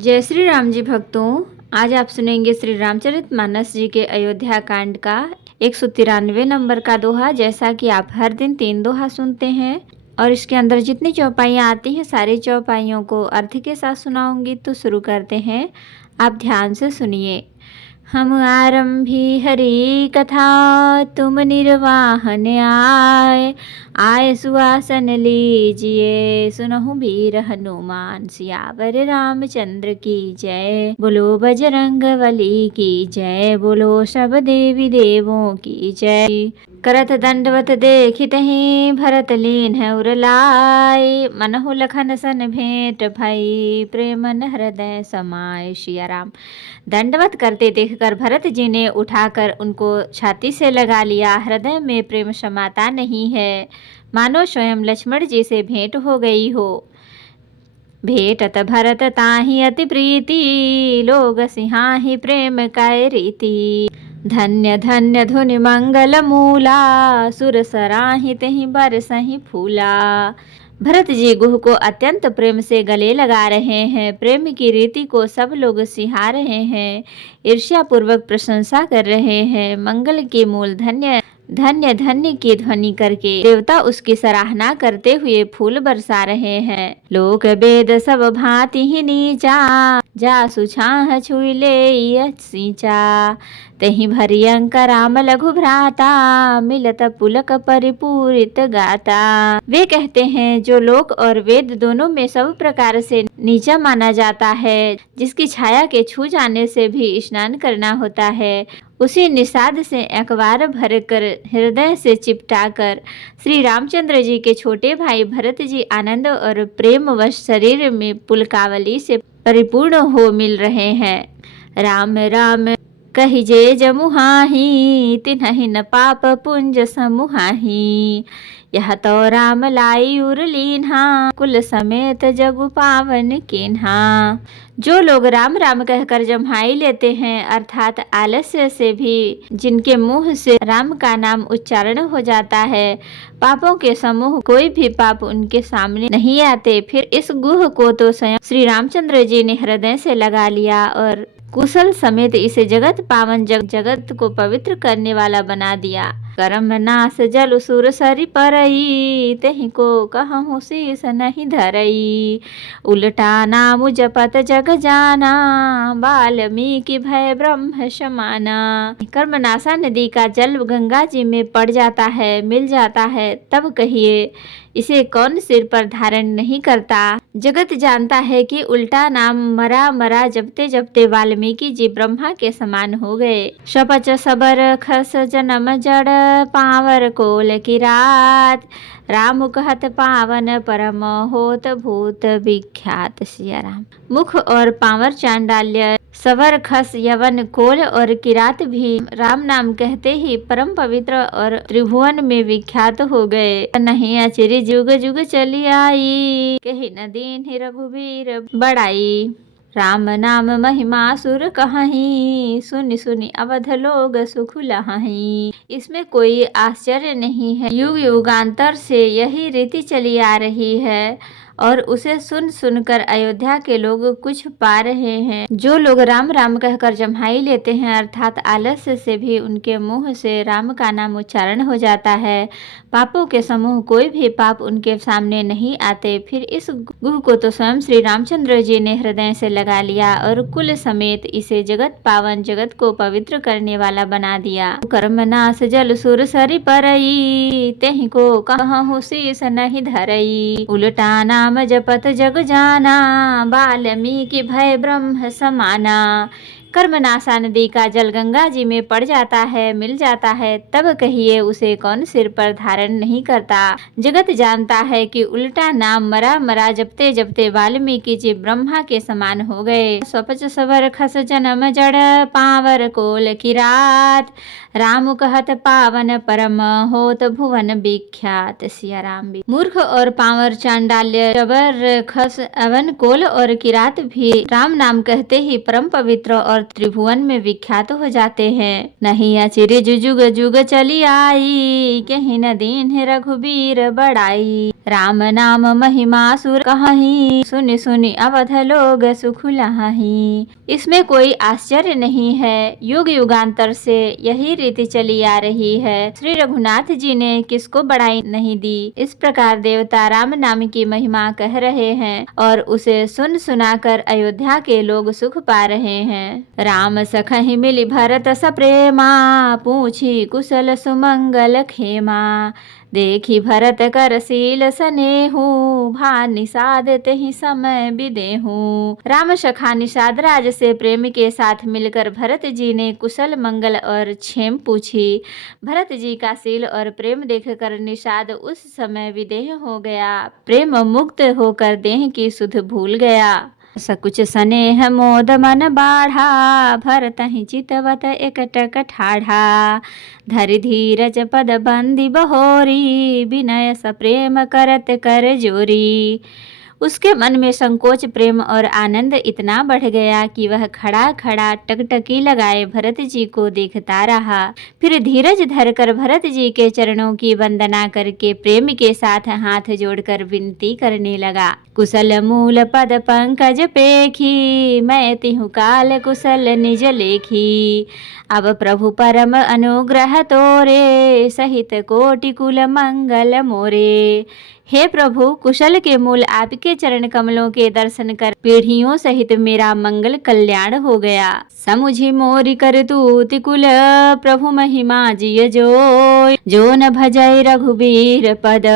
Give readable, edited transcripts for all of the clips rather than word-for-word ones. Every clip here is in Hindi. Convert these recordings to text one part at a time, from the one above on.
जय श्री राम जी भक्तों, आज आप सुनेंगे श्री रामचरितमानस जी के अयोध्या कांड का 193 नंबर का दोहा। जैसा कि आप हर दिन 3 दोहा सुनते हैं और इसके अंदर जितनी चौपाइयाँ आती हैं सारी चौपाइयों को अर्थ के साथ सुनाऊंगी। तो शुरू करते हैं, आप ध्यान से सुनिए। हम आरंभी हरि कथा, तुम निर्वाहन आए सुआसन लीजिए, सुनहु वीर हनुमान सियावर रामचंद्र की जय। बोलो बजरंग बली की जय, बोलो सब देवी देवों की जय। करत दंडवत देखितहि, भरत लीन उरलाय, मनहु लखन सन भेंट भई, प्रेमन हृदय समाय। सिया राम। दंडवत करते देखकर भरत जी ने उठाकर उनको छाती से लगा लिया। हृदय में प्रेम समाता नहीं है, मानो स्वयं लक्ष्मण जी से भेंट हो गई हो। भेटत भरत ताहि अति प्रीति, लोग सिहाहि प्रेम कै रीति। धन्य धन्य धुनि मंगल मूला, सुर सराहि तेहि बरसहि फूला। भरत जी गुह को अत्यंत प्रेम से गले लगा रहे हैं। प्रेम की रीति को सब लोग सिहा रहे हैं, ईर्ष्या पूर्वक प्रशंसा कर रहे हैं। मंगल के मूल धन्य धन्य धन्य की ध्वनि करके देवता उसकी सराहना करते हुए फूल बरसा रहे हैं। लोक वेद सब भांति ही नीचा, जा सुछाह छुई ले सींचा। तहि भरी अंक राम लघु भ्राता, मिलत पुलक परिपूरित गाता। वे कहते हैं जो लोक और वेद दोनों में सब प्रकार से नीचा माना जाता है, जिसकी छाया के छू जाने से भी स्नान करना होता है, उसी निषाद से अखबार भरकर हृदय से चिपटाकर श्री रामचंद्र जी के छोटे भाई भरत जी आनंद और प्रेमवश शरीर में पुलकावली से परिपूर्ण हो मिल रहे हैं। राम राम कहिजे जमुहाही, तिन्हि न पाप पुंज समुहाही। यह तो राम लाई उर लीन्हा, कुल समेत जगु पावन केन्हा। जो लोग राम राम कहकर जम्हाई लेते हैं, अर्थात आलस्य से भी जिनके मुंह से राम का नाम उच्चारण हो जाता है, पापों के समूह कोई भी पाप उनके सामने नहीं आते। फिर इस गुह को तो स्वयं श्री रामचंद्र जी ने हृदय से लगा लिया और कुशल समेत इसे जगत पावन जगत को पवित्र करने वाला बना दिया। करम नास जल सुर सरि परई, तेहि को कहूँ शीस नहीं धरई। उल्टा नाम जपत जग जाना, वाल्मीकि भय ब्रह्म समाना। कर्मनाशा नदी का जल गंगा जी में पड़ जाता है, मिल जाता है, तब कहिए इसे कौन सिर पर धारण नहीं करता। जगत जानता है कि उल्टा नाम मरा मरा जपते जपते वाल्मीकि जी ब्रह्मा के समान हो गए। शपच सबर खस जन्म जड़, पावर कोल की रात। राम कहत पावन परम, होत भूत विख्यात। सिया राम। मुख और पावर चांडाल्य, सवर खस यवन कोल और किरात भी राम नाम कहते ही परम पवित्र और त्रिभुवन में विख्यात हो गए। नहीं अचिरी जुग जुग चली आई, कही न दीन्हि रघुवीर बड़ाई। राम नाम महिमा सुर कहहीं, सुनि सुनि अवध लोग सुख लहहीं। इसमें कोई आश्चर्य नहीं है, युग युगांतर से यही रीति चली आ रही है और उसे सुन सुनकर अयोध्या के लोग कुछ पा रहे हैं। जो लोग राम राम कहकर जम्हाई लेते हैं, अर्थात आलस्य से भी उनके मुंह से राम का नाम उच्चारण हो जाता है, पापों के समूह कोई भी पाप उनके सामने नहीं आते। फिर इस गुह को तो स्वयं श्री रामचंद्र जी ने हृदय से लगा लिया और कुल समेत इसे जगत पावन जगत को पवित्र करने वाला बना दिया। कर्म नाश जल सुर सरि परई, तेहि को कहूँ शीस नहीं धरई। उल्टा नाम जपत जग जाना, वाल्मीकि भय ब्रह्म समाना। कर्मनाशा नदी का जल गंगा जी में पड़ जाता है, मिल जाता है, तब कहिए उसे कौन सिर पर धारण नहीं करता। जगत जानता है कि उल्टा नाम मरा मरा जपते जपते वाल्मीकि जी ब्रह्मा के समान हो गए। स्वपच सवर खस जन्म जड़, पावर कोल की रात। राम कहत पावन परम, होत भुवन विख्यात। सिया राम। मूर्ख और पावर चांडाल्य, सवर खस अवन कोल और किरात भी राम नाम कहते ही परम पवित्र और त्रिभुवन में विख्यात हो जाते हैं। नहीं अचिरी जुग जुग चली आई, कहीं न दीन्हि रघुवीर बड़ाई। राम नाम महिमा सुर कहाही, सुनि सुनि अवध लोग सुख लहाही। इसमें कोई आश्चर्य नहीं है, युग युगांतर से यही रीति चली आ रही है। श्री रघुनाथ जी ने किसको बड़ाई नहीं दी। इस प्रकार देवता राम नाम की महिमा कह रहे हैं और उसे सुन सुनाकर अयोध्या के लोग सुख पा रहे हैं। राम सखहि मिली भरत सप्रेमा, पूछी कुशल सुमंगल खेमा। देखी भरत कर शील स्नेहु, भा निषाद तेहि समय बिदेहु। राम सखा निषाद राज से प्रेम के साथ मिलकर भरत जी ने कुशल मंगल और क्षेम पूछी। भरत जी का शील और प्रेम देखकर निषाद उस समय विदेह हो गया, प्रेम मुक्त होकर देह की सुध भूल गया। सकुच स्नेह मोद मन बाढ़ा, भरतहि चितवत एकटक ठाढ़ा। धरि धीरज पद बंदी बहोरी, विनय सप्रेम करत कर जोरी। उसके मन में संकोच, प्रेम और आनंद इतना बढ़ गया कि वह खड़ा खड़ा टकटकी लगाए भरत जी को देखता रहा। फिर धीरज धरकर भरत जी के चरणों की वंदना करके प्रेम के साथ हाथ जोड़कर विनती करने लगा। कुशल मूल पद पंकज पेखी, मैं तिहु काल कुशल निज लेखी। अब प्रभु परम अनुग्रह तोरे, सहित कोटि कुल मंगल मोरे। हे प्रभु, कुशल के मूल आपके चरण कमलों के दर्शन कर पीढ़ियों सहित मेरा मंगल कल्याण हो गया। समुझी मोरी कर तूति कुल, प्रभु महिमा जिय जो न भजय रघुबीर पद,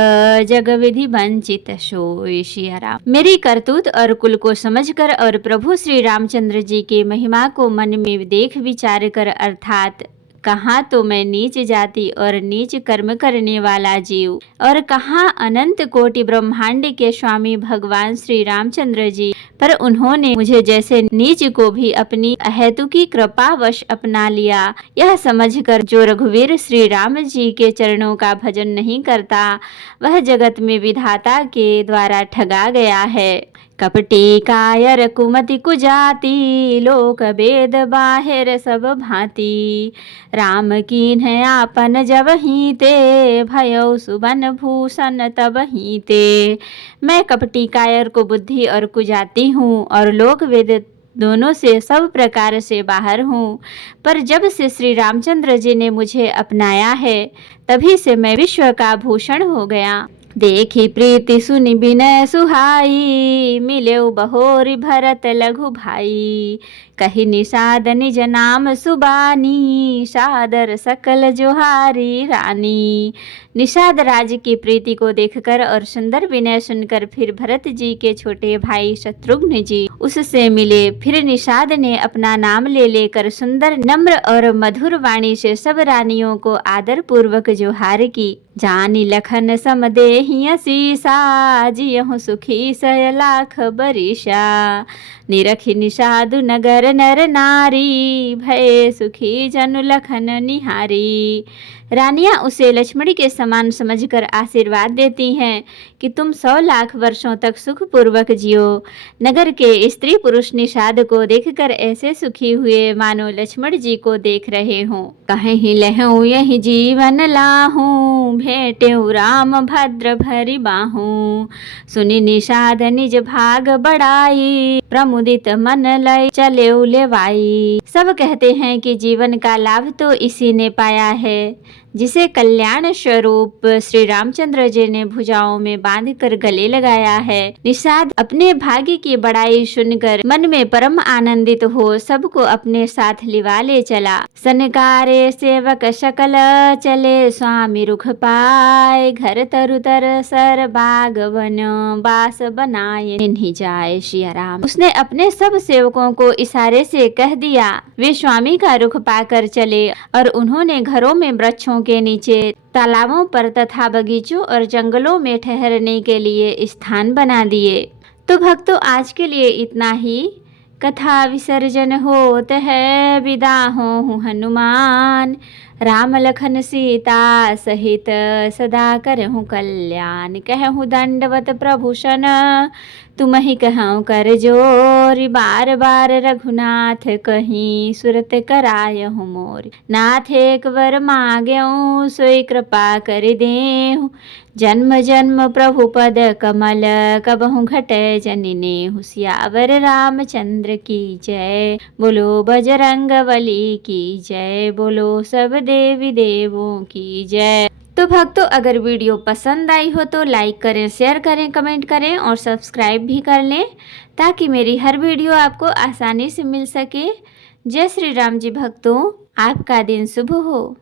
जग विधि वंचित सोई सिया राम। मेरी करतूत और कुल को समझकर और प्रभु श्री रामचंद्र जी के महिमा को मन में देख विचार कर, अर्थात कहाँ तो मैं नीच जाति और नीच कर्म करने वाला जीव, और कहाँ अनंत कोटि ब्रह्मांड के स्वामी भगवान श्री रामचंद्र जी, पर उन्होंने मुझे जैसे नीच को भी अपनी अहेतुकी कृपावश अपना लिया। यह समझकर जो रघुवीर श्री राम जी के चरणों का भजन नहीं करता, वह जगत में विधाता के द्वारा ठगा गया है। कपटी कायर कुमति कुजाति, लोक वेद बाहिर सब भांति। राम कीन्ह आपन जब ही ते, भयो सुबन भूषण तब ही ते। मैं कपटी कायर को बुद्धि और कुजाति हूँ और लोक वेद दोनों से सब प्रकार से बाहर हूँ, पर जब से श्री रामचंद्र जी ने मुझे अपनाया है, तभी से मैं विश्व का भूषण हो गया। देखी प्रीति सुनि विनय सुहाई, मिलेउ बहोरी भरत लघु भाई। कही निषाद निज नाम सुबानी, सादर सकल जोहारी रानी। निषाद राज की प्रीति को देखकर और सुंदर विनय सुनकर फिर भरत जी के छोटे भाई शत्रुघ्न जी उससे मिले। फिर निषाद ने अपना नाम ले लेकर सुंदर नम्र और मधुर वाणी से सब रानियों को आदर पूर्वक जोहार की। जानी लखन समदेहिय सीसा, जियहु सुखी सय लाख बरिशा। निरखि निषादु नगर नर नारी, भय सुखी जनु लखन निहारी। रानियां उसे लक्ष्मणी के समान समझकर आशीर्वाद देती हैं कि तुम 100 लाख वर्षों तक सुखपूर्वक जियो। नगर के स्त्री पुरुष निषाद को देखकर ऐसे सुखी हुए मानो लक्ष्मण जी को देख रहे हों। कहीं लहूं यही जीवन लाहूं, भेटेऊ राम भद्र भरी बाहूं। सुनि निषाद निज भाग बढ़ाई, प्रमुदित मन लय चले लेवाई। सब कहते हैं कि जीवन का लाभ तो इसी ने पाया है जिसे कल्याण स्वरूप श्री रामचंद्र जी ने भुजाओं में बांधकर गले लगाया है। निषाद अपने भाग्य की बड़ाई सुनकर मन में परम आनंदित हो सबको अपने साथ लिवा ले चला। सनकारे सेवक शकल चले, स्वामी रुख पाए, घर तरु तर सर बाग वन बास बनाए, नहीं जाए सिया राम। उसने अपने सब सेवकों को इशारे से कह दिया, वे स्वामी का रुख पाकर चले और उन्होंने घरों में वृक्षों के नीचे, तालाबों पर तथा बगीचों और जंगलों में ठहरने के लिए स्थान बना दिए। तो भक्तों, आज के लिए इतना ही। कथा विसर्जन होत है, विदा हो हूँ हनुमान। राम लखन सीता सहित सदा करहूँ कल्याण। कहूँ दंडवत प्रभूषण तुम ही कहूँ कर जोर। बार बार रघुनाथ कहीं सुरत करायहु मोर। नाथ एक वर मांग्यऊ सोई कृपा कर देहु। जन्म जन्म प्रभु पद कमल कबहु घटै जनि नेहु। सियावर रामचंद्र की जय बोलो बजरंग बली की जय बोलो सब देवी देवों की जय। तो भक्तों अगर वीडियो पसंद आई हो तो लाइक करें, शेयर करें, कमेंट करें और सब्सक्राइब भी कर लें ताकि मेरी हर वीडियो आपको आसानी से मिल सके। जय श्री राम जी भक्तों, आपका दिन शुभ हो।